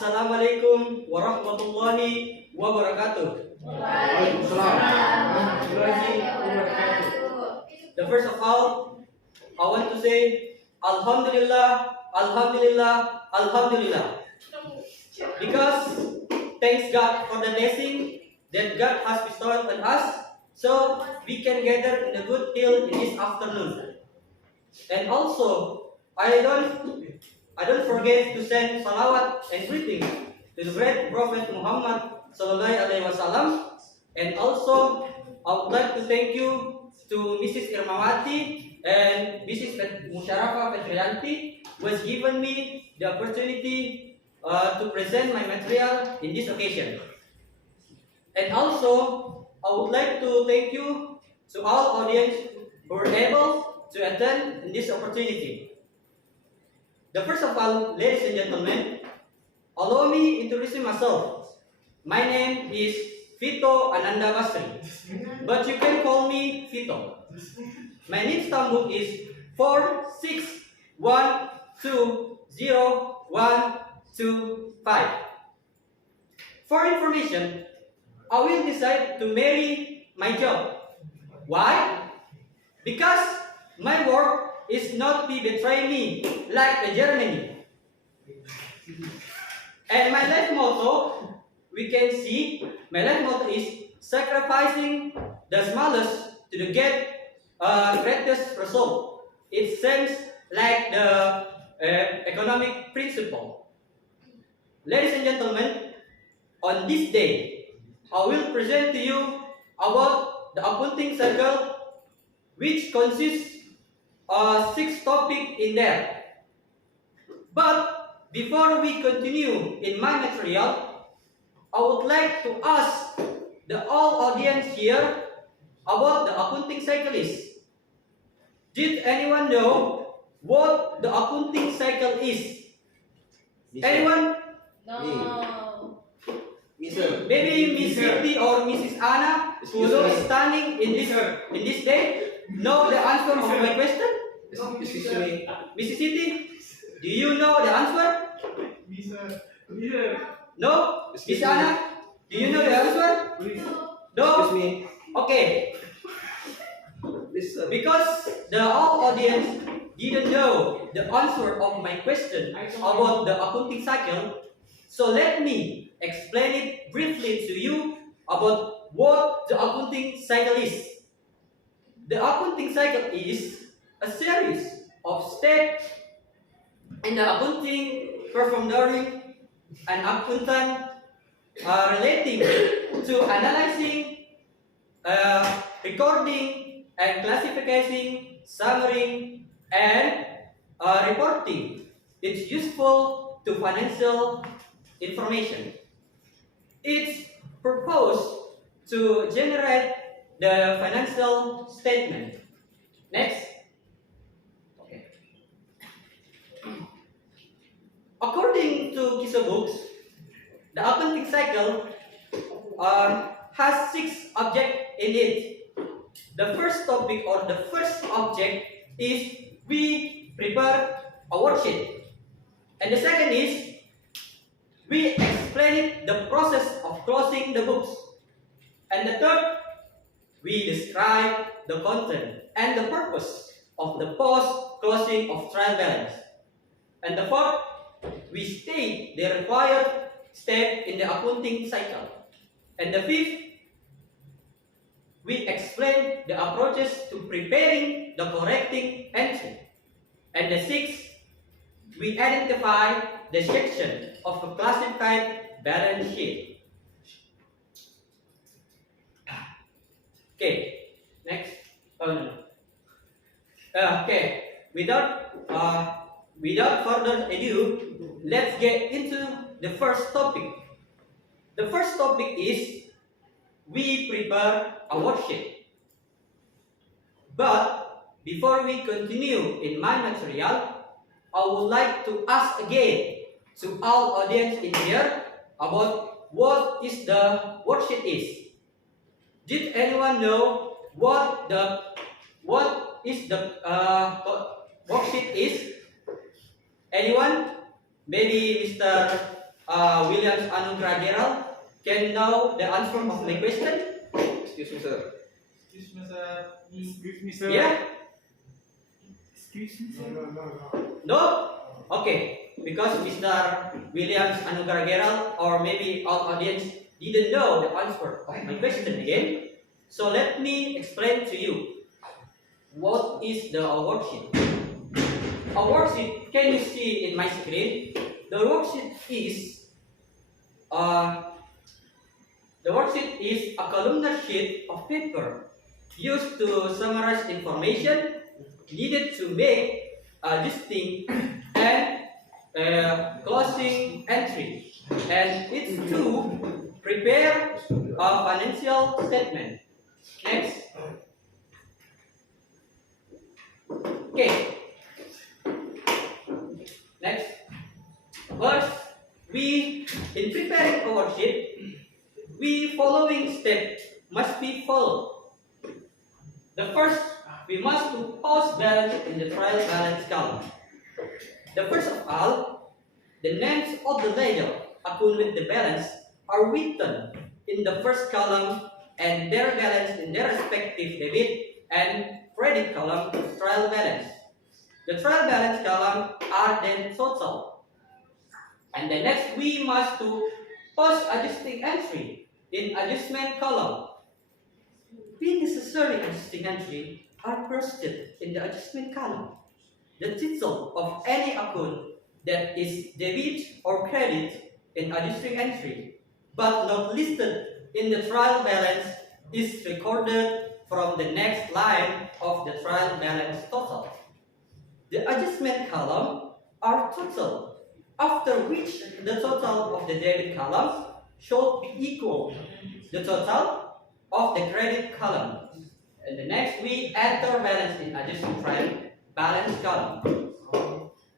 Assalamualaikum warahmatullahi wabarakatuh. Waalaikumsalam warahmatullahi wabarakatuh. The first of all, I want to say Alhamdulillah, Alhamdulillah, Alhamdulillah. Because thanks God for the blessing that God has bestowed on us, so we can gather in a good hill in this afternoon. And also, I don't forget to send salawat and greetings to the great Prophet Muhammad Sallallahu Alaihi Wasallam. And also, I would like to thank you to Mrs. Irmawati and Mrs. Musharafa Petrianti, who has given me the opportunity to present my material in this occasion. And also, I would like to thank you to all audience who were able to attend in this opportunity. The first of all, ladies and gentlemen, allow me introducing myself. My name is Fitho Ananda Basri, but you can call me Fitho. My name stamp book is 461201125. For information, I will decide to marry my job. Why? Because my work is not to betray me like the Germany. And my life motto, we can see, my life motto is sacrificing the smallest to get greatest result. It seems like the economic principle. Ladies and gentlemen, on this day, I will present to you about the accounting circle, which consists of 6 topics in there. But before we continue in my material, I would like to ask the all audience here about the accounting cycle is. Did anyone know what the accounting cycle is? Anyone? No. Maybe Miss Siti or Mrs. Anna, who is standing in this day, know the answer of my question? Excuse me. Mrs. Siti, do you know the answer? No? Miss Anna, do you know the answer? No? Excuse me. Okay. Listen. Because the whole audience didn't know the answer of my question about the accounting cycle, so let me explain it briefly to you about what the accounting cycle is. The accounting cycle is a series of steps in the accounting performed during an accountant relating to analyzing, recording, and classifying, summarizing, and reporting. It's useful to financial information. It's proposed to generate the financial statement. Next. Okay. According to Kiso books, the accounting cycle has 6 objects in it. The first topic or the first object is we prepare a worksheet. And the second is we explain the process of closing the books. And the third, we describe the content and the purpose of the post-closing of trial balance. And the fourth, we state the required step in the accounting cycle. And the fifth, we explain the approaches to preparing the correcting entry. And the sixth, we identify the section of a classified balance sheet. Okay, next. Oh no. Okay, without further ado, let's get into the first topic. The first topic is we prepare a worksheet. But before we continue in my material, I would like to ask again to all audience in here about what is the worksheet is. Did anyone know what is the worksheet is? Anyone? Maybe Mr. Williams Anugrah Gerald can know the answer of my question? Excuse me, sir. Excuse me, sir. Excuse me, sir. Yeah? Excuse me, sir. No? Okay. Because Mr. Williams Anugrah Gerald or maybe our audience didn't know the answer of my question again. So let me explain to you what is the worksheet. A worksheet, can you see in my screen? The worksheet is a columnar sheet of paper used to summarize information needed to make a distinct and closing entry, and it's to prepare a financial statement. Next. Okay. Next. First, in preparing our sheet, following steps must be followed. The first, we must do post balance in the trial balance column. The first of all, the names of the ledger account with the balance are written in the first column and their balance in their respective debit and credit column of trial balance. The trial balance column are then total. And the next we must do post adjusting entry in adjustment column. The necessary adjusting entry are posted in the adjustment column. The title of any account that is debit or credit in adjusting entry but not listed in the trial balance is recorded from the next line of the trial balance total. The adjustment column are total, after which the total of the debit column should be equal to the total of the credit column. And the next we enter balance in adjusting trial balance column.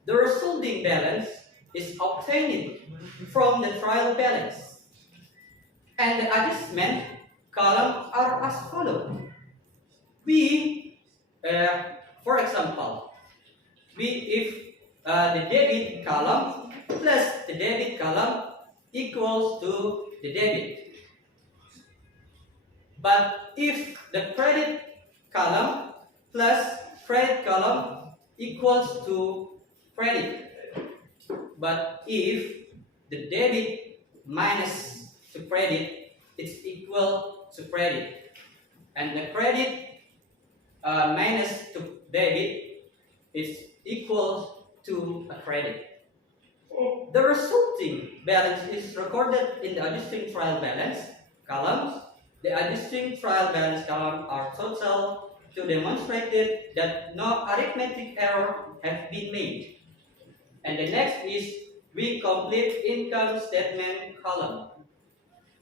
The resulting balance is obtained from the trial balance. And the adjustment column are as follows. For example, if the debit column plus the debit column equals to the debit. But if the credit column plus credit column equals to credit. But if the debit minus to credit, it's equal to credit. And the credit minus to debit is equal to a credit. The resulting balance is recorded in the adjusting trial balance columns. The adjusting trial balance column are total to demonstrate that no arithmetic error have been made. And the next is we complete income statement column.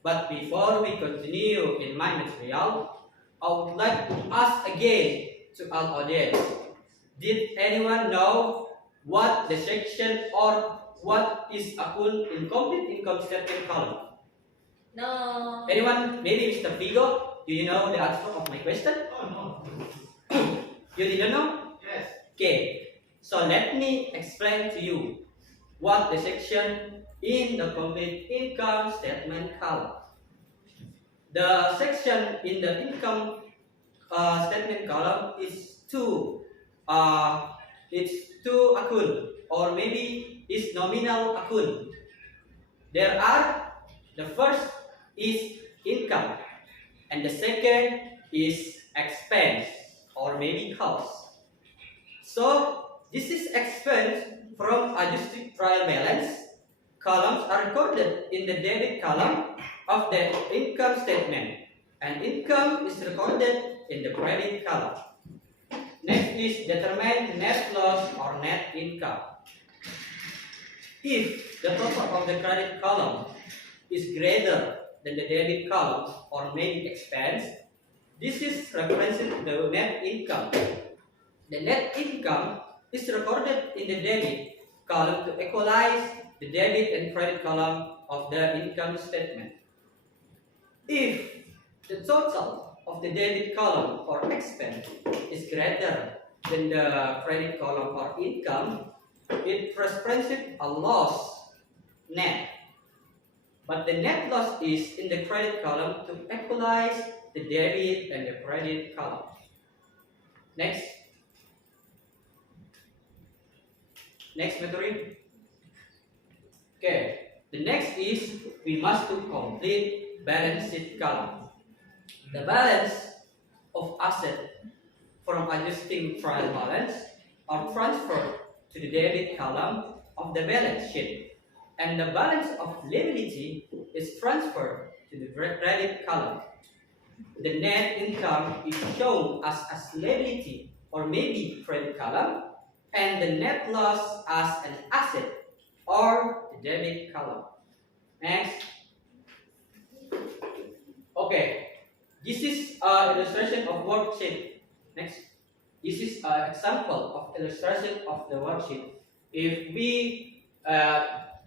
But before we continue in my material, I would like to ask again to our audience, did anyone know what the section or what is account in complete income statement column? No. Anyone? Maybe Mr. Figo, do you know the answer of my question? Oh, no. You didn't know? Yes. Okay. So let me explain to you what the section in the complete income statement column. The section in the income statement column is two account or maybe is nominal account. There are, the first is income and the second is expense or maybe cost. So this is expense from adjusted trial balance. Columns are recorded in the debit column of the income statement and income is recorded in the credit column. Next is determine net loss or net income. If the total of the credit column is greater than the debit column or maybe expense, this is represented the net income. The net income is recorded in the debit column to equalize the debit and credit column of the income statement. If the total of the debit column or expense is greater than the credit column or income, it represents a loss net. but the net loss is in the credit column to equalize the debit and the credit column. Next. Next method. Okay. The next is we must to complete balance sheet column. The balance of asset from adjusting trial balance are transferred to the debit column of the balance sheet, and the balance of liability is transferred to the credit column. The net income is shown as liability or maybe credit column, and the net loss as an asset or the debit column. Next. Okay, this is an illustration of worksheet. Next. This is an example of illustration of the worksheet. If we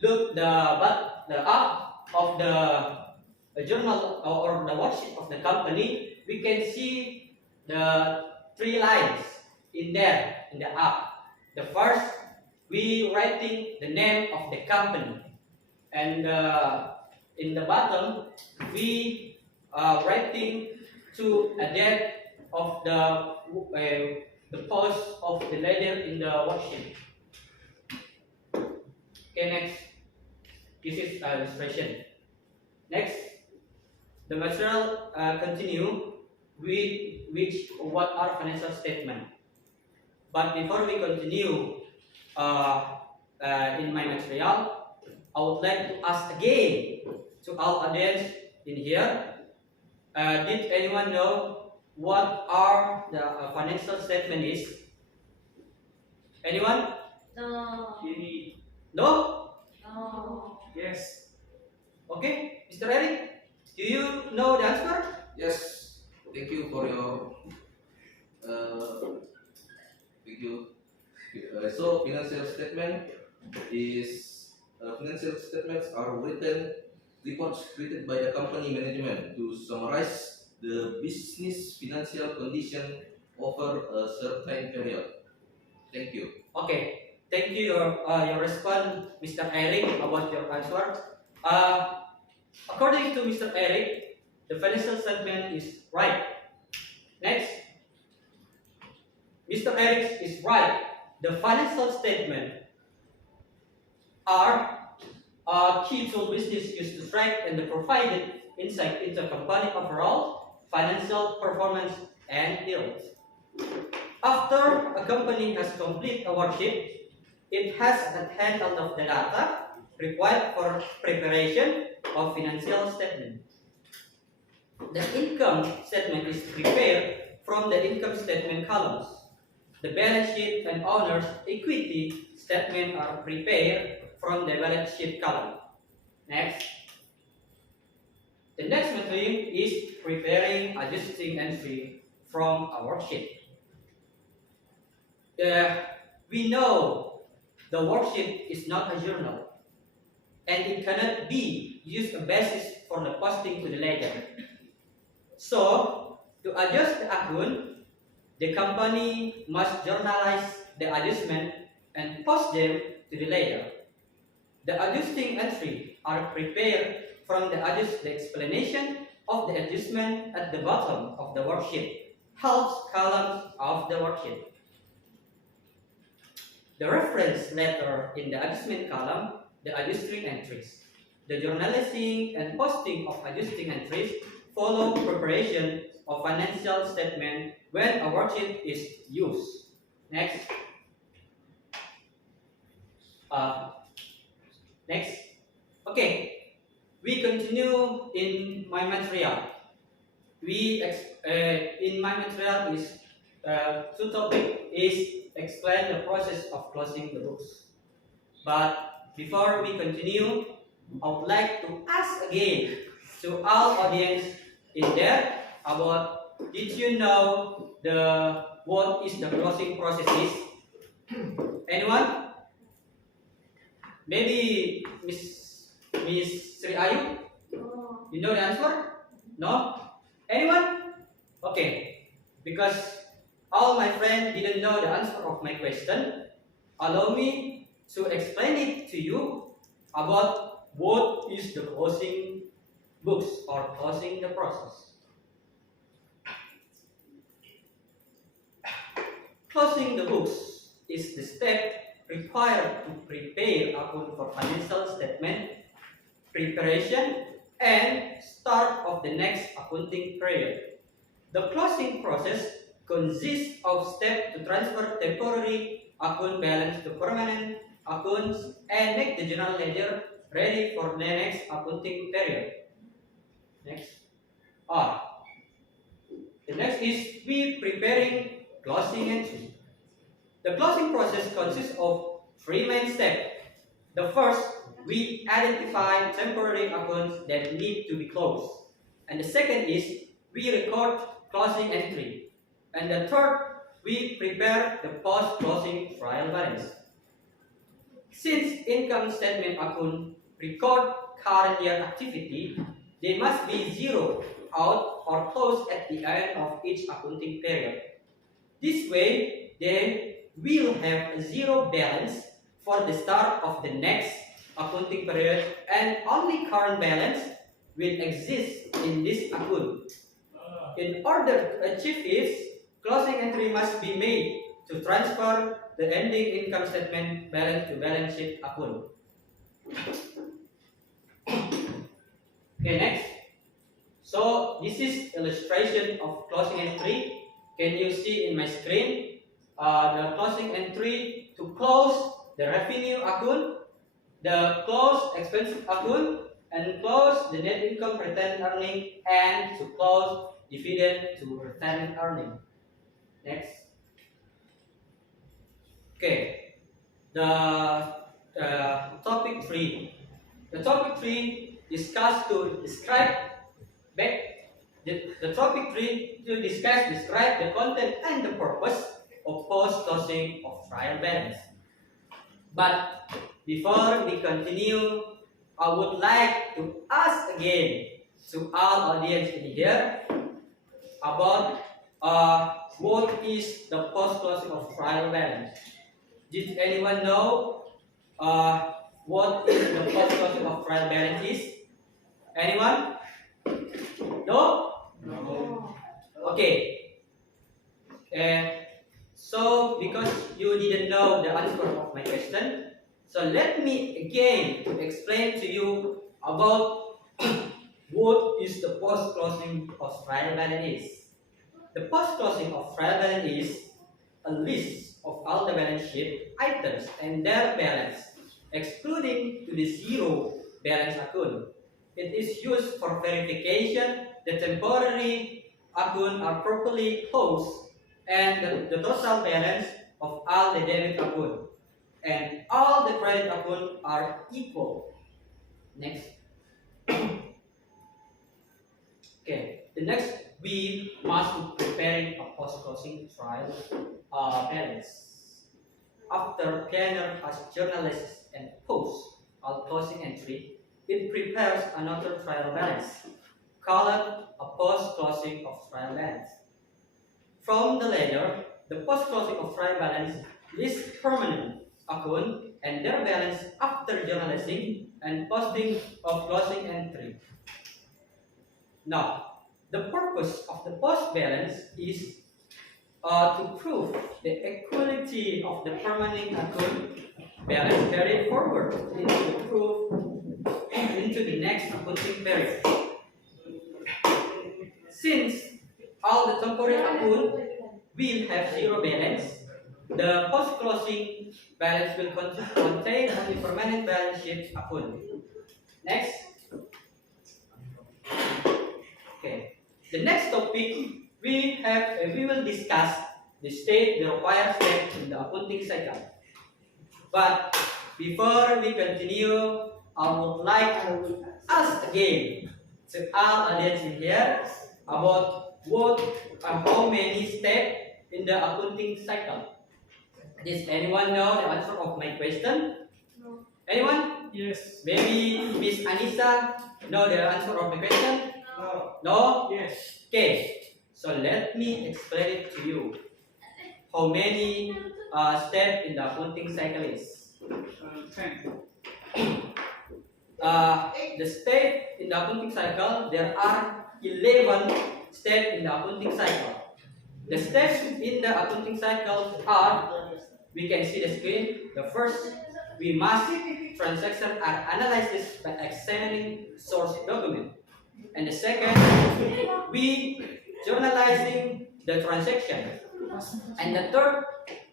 look the up of the journal or the worksheet of the company, we can see the 3 lines in there in the up. The first, we writing the name of the company, and in the bottom, we writing to a date of the post of the ladder in the worksheet. Okay, next. This is illustration. Next, the material continue with what are financial statement. But before we continue in my material, I would like to ask again to our audience in here. Did anyone know what are the financial statement is? Anyone? No. Kiri. No? No. Yes. Okay, Mr. Eric, do you know the answer? Yes. Thank you for your. Thank you. So financial statement is financial statements are written reports created by a company management to summarize the business financial condition over a certain period. Thank you. Okay, thank you your response, Mr. Eric, about your answer. According to Mr. Eric, the financial statement is right. Next, Mr. Eric is right. The financial statement are key tool business used to track and provide insight into company overall financial performance and health. After a company has complete a worksheet, it has a handle of the data required for preparation of financial statement. The income statement is prepared from the income statement columns. The balance sheet and owner's equity statement are prepared from the balance sheet column. Next. The next method is preparing adjusting entry from a worksheet. We know the worksheet is not a journal, and it cannot be used as a basis for the posting to the ledger. So, to adjust the account, the company must journalize the adjustment and post them to the ledger. The adjusting entry are prepared from the explanation of the adjustment at the bottom of the worksheet, helps columns of the worksheet. The reference letter in the adjustment column, the adjusting entries. The journalizing and posting of adjusting entries follow preparation of financial statement when a worksheet is used. Next. Next. Okay. We continue in my material. In my material is two topics is explain the process of closing the books. But before we continue, I would like to ask again to our audience in there about, did you know what is the closing process is? Anyone? Maybe Miss Sri Ayu? No. You know the answer? No? Anyone? Okay. Because all my friends didn't know the answer of my question, allow me to explain it to you about what is the closing books or closing the process? Closing the books is the step required to prepare account for financial statement preparation and start of the next accounting period. The closing process consists of steps to transfer temporary account balance to permanent accounts and make the general ledger ready for the next accounting period. Next. The next is we preparing closing entry. The closing process consists of three main steps. The first, we identify temporary accounts that need to be closed. And the second is we record closing entry. And the third, we prepare the post-closing trial balance. Since income statement account record current year activity, they must be zeroed out or closed at the end of each accounting period. This way, they will have a zero balance for the start of the next accounting period and only current balance will exist in this account. In order to achieve this, closing entry must be made to transfer the ending income statement balance to balance sheet account. Okay, next. So this is illustration of closing entry. Can you see in my screen the closing entry to close the revenue account, the close expense account, and close the net income retained earning, and to close dividend to retained earning. Next. Okay. The topic 3. The topic 3 discuss to describe back the topic 3 to describe the content and the purpose of post-closing of trial balance. But before we continue, I would like to ask again to our audience in here about what is the post-closing of trial balance. Did anyone know what is the post-closing of trial balance is? Anyone? No? No. Okay. So because you didn't know the answer of my question, so let me again explain to you about what is the post-closing of trial balance is. The post-closing of trial balance is a list of all the balance sheet items and their balance, excluding to the zero balance account. It is used for verification the temporary account are properly closed and the total balance of all the debit account and all the credit account are equal. Next. Okay. The next, we must be preparing a post-closing trial balance. After planner has journalists and post all closing entry, it prepares another trial balance, called a post-closing of trial balance. From the ledger, the post-closing of trial balance lists permanent account and their balance after journalizing and posting of closing entry. Now, the purpose of the post balance is to prove the equality of the permanent account balance carried forward into the next accounting period. Since all the temporary account will have zero balance, the post-closing balance will contain only permanent balance sheet account. Next. Okay. The next topic we will discuss the required steps in the accounting cycle. But before we continue, I would like to ask again to our audience in here about how many steps in the accounting cycle. Does anyone know the answer of my question? No. Anyone? Yes. Maybe Miss Anissa know the answer of my question? No. No? Yes. Okay. So let me explain it to you. How many steps in the accounting cycle is? 10. the step in the accounting cycle, there are 11 steps in the accounting cycle. The steps in the accounting cycle are, we can see the screen. The first, we must transactions are analyzed by examining source document. And the second, we journalizing the transaction. And the third,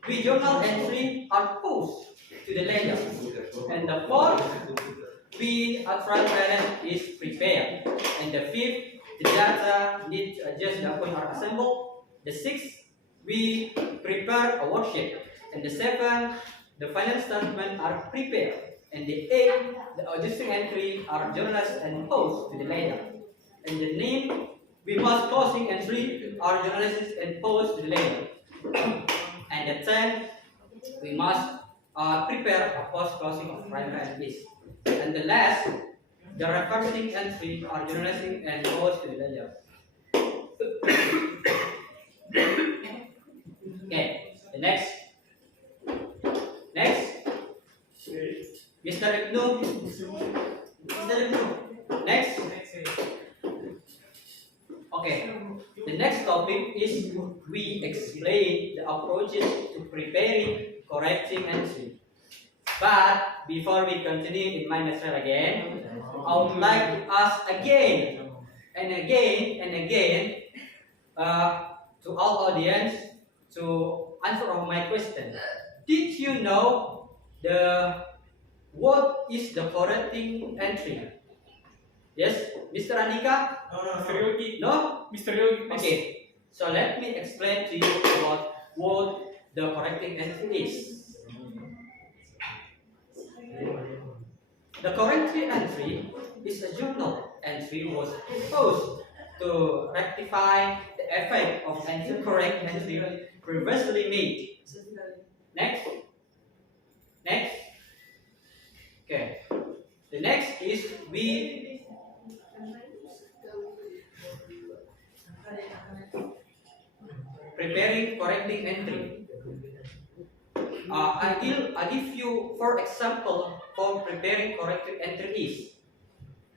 we journal entry are post to the ledger. And the fourth, we a trial balance is prepared. And the fifth, the data need to adjust the account are assembled. The sixth, we prepare a worksheet. And the seventh, the final statement are prepared. And the eighth, the adjusting entry are journalized and posted to the ledger. And the name, we must closing entry are journalized and posted to the ledger. And the 10th, we must prepare a post-closing of primary entries. And the last, the reversing entry are journalizing and posted to the ledger. Okay, the next, Mr. Ibnu. Next. Okay, the next topic is we explain the approaches to preparing correcting entry. But before we continue in my material again, I would like to ask again and again to all audience to answer of my question. Did you know what is the correcting entry? Yes, Mr. Andika? Mr. Yogi. No? Mr. Yogi, please. Okay, so let me explain to you about what the correcting entry is. The correcting entry is a journal entry was proposed to rectify the effect of incorrect entry previously made. Next. Okay. The next is we preparing correcting entry. I give you 4 example for preparing correcting entry is.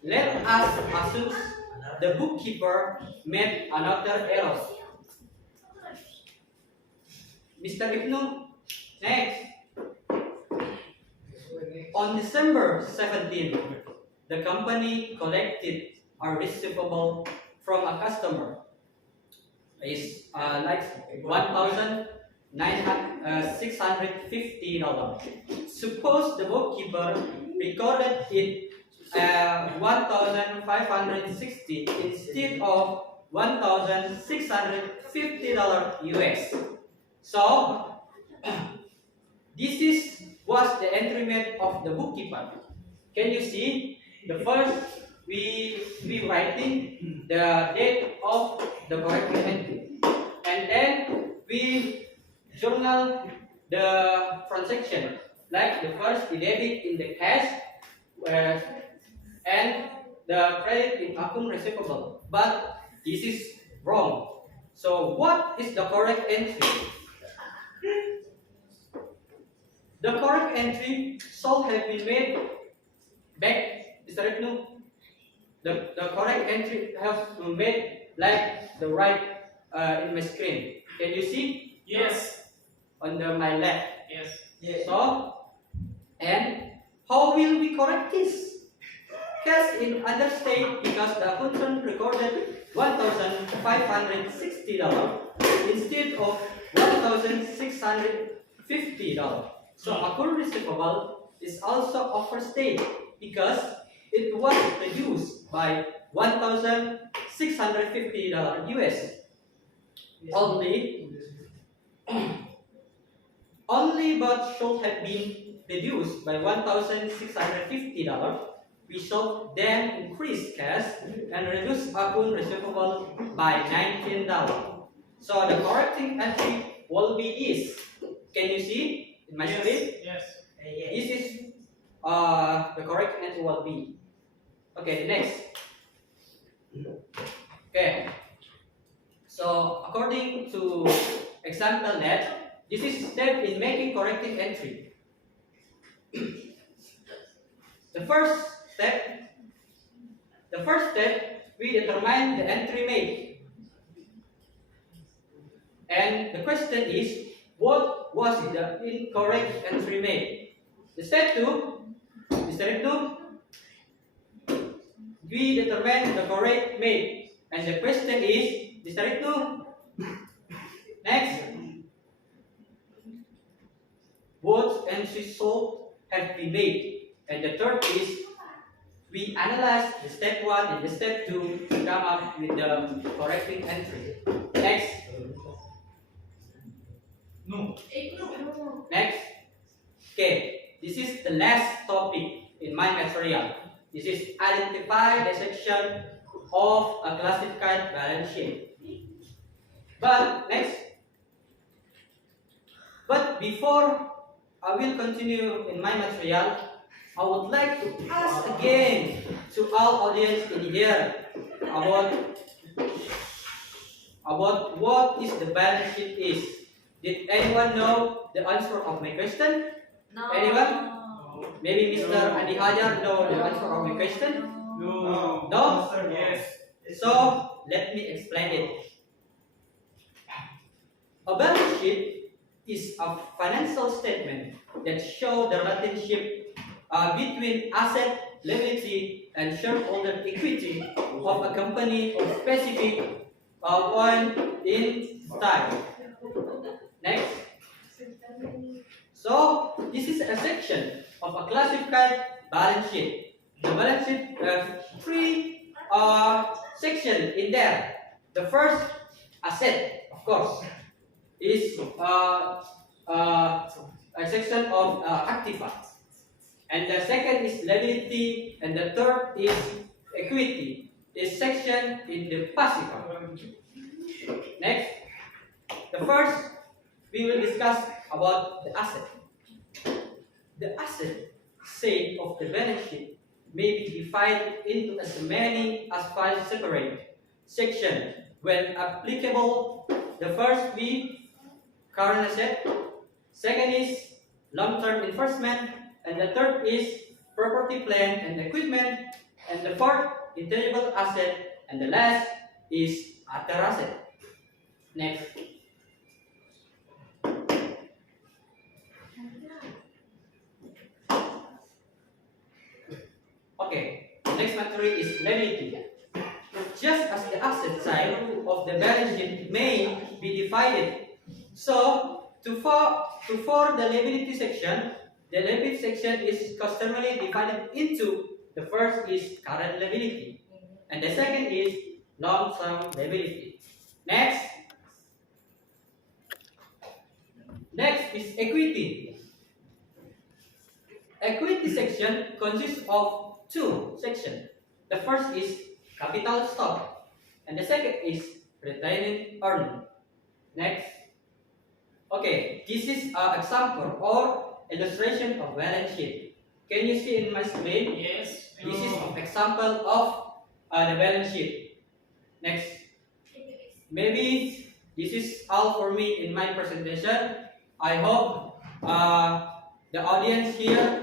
Let us assume the bookkeeper made another error. Mr. Ibnu, next. On December 17th, the company collected a receivable from a customer. Is like $1,650. Suppose the bookkeeper recorded it 1,560 instead of $1,650 US. So this was the entry made of the bookkeeper. Can you see? The first we writing the date of the correct entry, and then we journal the transaction. Like the first the debit in the cash, and the credit in account receivable. But this is wrong. So what is the correct entry? The correct entry should have been made back, Mr. Ibnu. The correct entry has been made like the right in my screen. Can you see? Yes. On my left. Yes. So, and how will we correct this? Cash in understate because the accountant recorded $1,560 instead of $1,650. So account receivable is also overstated because it was reduced by $1,650 US. Only but should have been reduced by $1,650. We should then increase cash and reduce account receivable by $19. So the correcting entry will be this. Can you see in my screen? Yes. This is the correct entry will be. Okay, the next. Okay. So according to example net, this is step in making correcting entry. The first step. The first step, we determine the entry made. And the question is, what was the incorrect entry made? The step 2, we determine the correct made. And the question is, the step 2, next, what entries sold have been made. And the third is, we analyze the step 1 and the step 2 to come up with the correcting entry. Next. No. Next. Okay, this is the last topic in my material. This is identify the section of a classified balance sheet. But before I will continue in my material, I would like to ask again to all audience in here about what is the balance sheet is. Did anyone know the answer of my question? No. Anyone? Maybe Mr. Adi Hajar know the answer of my question? No. No? Yes. So let me explain it. A balance sheet is a financial statement that shows the relationship between asset, liability, and shareholder equity of a company of specific point in time. Next. So this is a section of a classified balance sheet. The balance sheet has three sections in there. The first, asset, of course, is a section of activa, and the second is liability, and the third is equity. Is section in the passiva. Next, the first we will discuss about the asset. The asset side of the balance sheet may be divided into as many as 5 separate sections when applicable. The first be current asset, second is long-term investment, and the third is property, plant, and equipment, and the fourth intangible asset, and the last is other asset. Next. Okay, the next material is liability. Just as the asset side of the balance sheet may be divided, so to form the liability section is customarily divided into the first is current liability, and the second is long-term liability. Next is equity. Equity section consists of 2 sections. The first is capital stock, and the second is retained earning. Next. Okay, this is an example or illustration of balance sheet. Can you see in my screen? Yes. This is an example of the balance sheet. Next. Maybe this is all for me in my presentation. I hope the audience here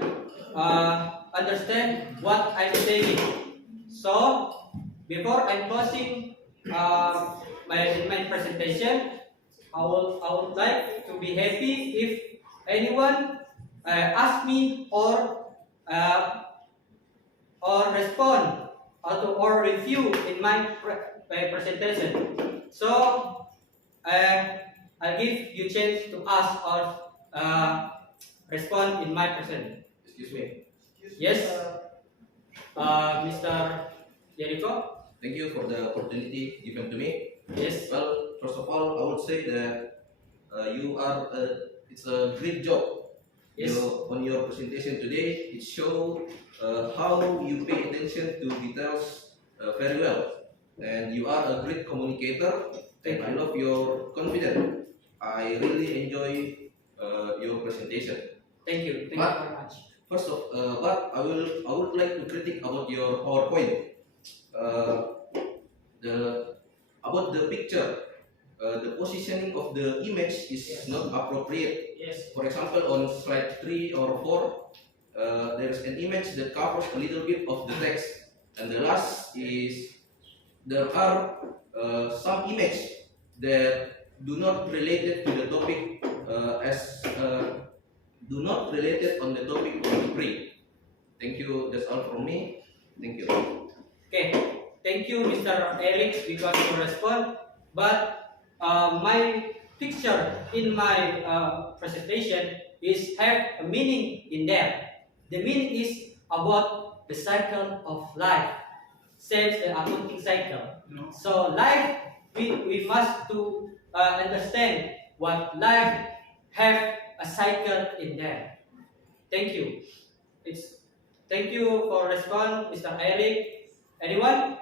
understand what I'm saying. So, before I'm closing my presentation, I would like to be happy if anyone ask me or respond or review in my presentation. So I'll give you chance to ask or respond in my presentation. Excuse me. Yes, Mr. Jericho. Thank you for the opportunity given to me. Yes. Well, first of all, I would say that it's a great job. Yes. On your presentation today, it shows how you pay attention to details very well, and you are a great communicator. And I love your confidence. I really enjoy your presentation. Thank you. Thank you very much. But I would like to critique about your PowerPoint. About the picture, the positioning of the image is not appropriate. Yes. For example, on slide 3 or 4, there's an image that covers a little bit of the text. And the last is there are some image that do not related to the topic do not related on the topic of the pre. Thank you. That's all from me. Thank you. Okay, thank you, Mr. Eric, because you respond. But my picture in my presentation is have a meaning in there. The meaning is about the cycle of life, same as the accounting cycle. No. So life, we must to understand what life have a cycle in there. Thank you. It's thank you for response, Mr. Eric. Anyone?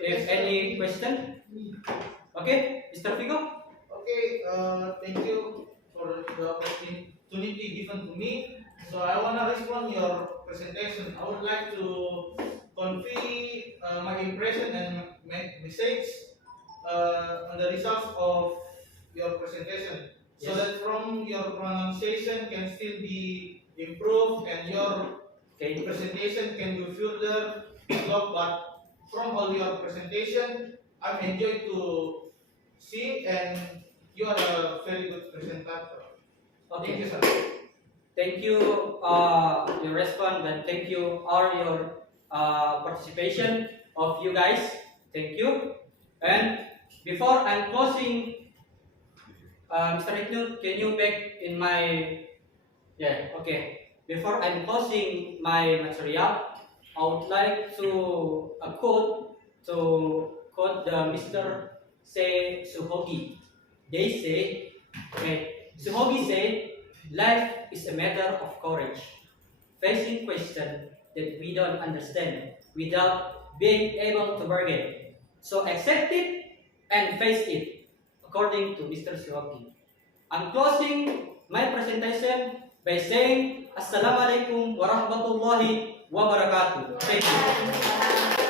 If any question? Okay, Mr. Figo. Okay, thank you for the opportunity given to me. So I wanna respond your presentation. I would like to convey my impression and message on the results of your presentation, so Yes. that from your pronunciation can still be improved and your Okay. presentation can be further developed. But from all your presentation, I'm enjoyed to see, and you are a very good presenter. Thank you, Okay. sir. Thank you your response and thank you all your participation of you guys. Thank you. And before I'm closing, Mr. Iknut, can you back in my okay. Before I'm closing my material, I would like to quote the Mr. Say Suhogi. They say, okay, Suhogi said, life is a matter of courage, facing questions that we don't understand without being able to bargain. So accept it and face it, according to Mr. Suhogi. I'm closing my presentation by saying Assalamualaikum warahmatullahi wabarakatuh. Thank you.